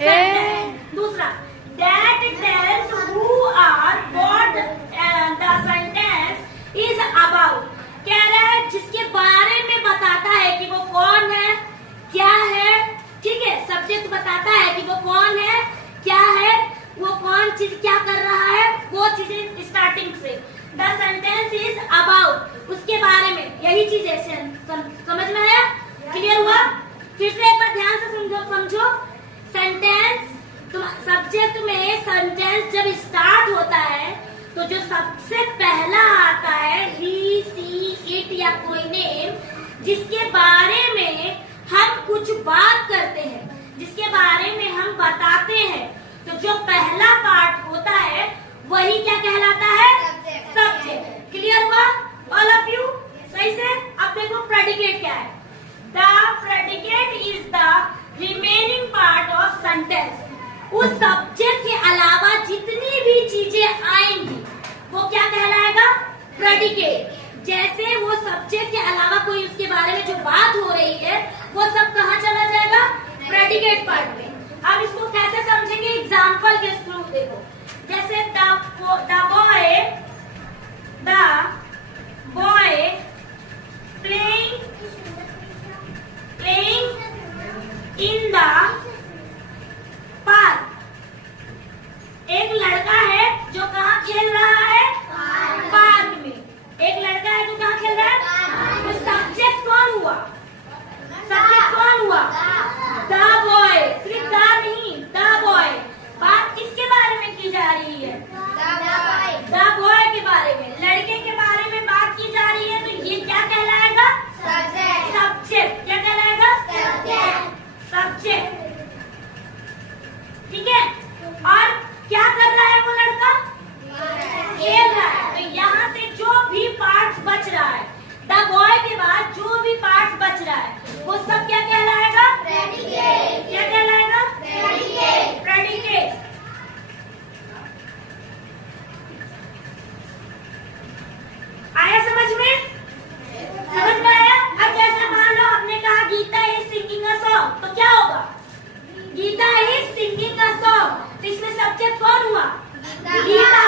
दूसरा, that tells who or what the sentence is about. कह रहा है जिसके बारे में बताता है कि वो कौन है, क्या है, ठीक है। सब्जेक्ट बताता है कि वो कौन है, क्या है, वो कौन चीज क्या कर रहा है, वो चीजें स्टार्टिंग से। द सेंटेंस इज अबाउट, उसके बारे में, यही चीज है। समझ में आया? क्लियर हुआ? फिर से एक बार ध्यान से समझो। सेंटेंस, सब्जेक्ट में सेंटेंस जब स्टार्ट होता है तो जो सबसे पहला आता है ही, सी, इट या कोई नेम, जिसके बारे में हम कुछ बात करते हैं, जिसके बारे में हम बताते हैं, तो जो पहला पार्ट होता है वही क्या कहलाता है? सब्जेक्ट। क्लियर हुआ ऑल ऑफ यू? सही से। अब देखो प्रेडिकेट क्या है। The predicate is the remaining part of sentence. उस सब्जेक्ट के अलावा जितनी भी चीजें आएंगी वो क्या कहलाएगा? प्रेडिकेट। जैसे वो सब्जेक्ट के अलावा कोई उसके बारे में जो बात हो रही है वो सब कहाँ चला जाएगा? प्रेडिकेट पार्ट में। अब इसको कैसे समझेंगे? एग्जाम्पल के थ्रू देखो। जैसे the boy playing in the park. एक लड़का है जो कहाँ खेल रहा है? पार्क में। एक लड़का है जो कहाँ खेल रहा है? तो सब्जेक्ट कौन हुआ? सब्जेक्ट कौन हुआ? The boy. सिर्फ द नहीं, द बॉय। बात किसके बारे में की जा रही है? द बॉय के बारे में, लड़के के बारे में बात की जा रही है। तो ये क्या कहलाएगा? सब्जेक्ट। क्या कहलाएगा? सब्जेक्ट। ठीक है। और क्या कर रहा है वो लड़का? खेल रहा है। तो यहाँ से जो भी पार्ट्स बच रहा है, द बॉय के बाद जो भी पार्ट्स बच रहा है वो सब क्या कहलाएगा? प्रेडिकेट। क्या कहलाएगा? प्रेडिकेट। आया समझ में? समझ में आया? अब जैसे मान लो आपने कहा Geeta is singing a song, तो क्या होगा? Geeta is singing a song. तो इसमें सब्जेक्ट कौन हुआ? गीता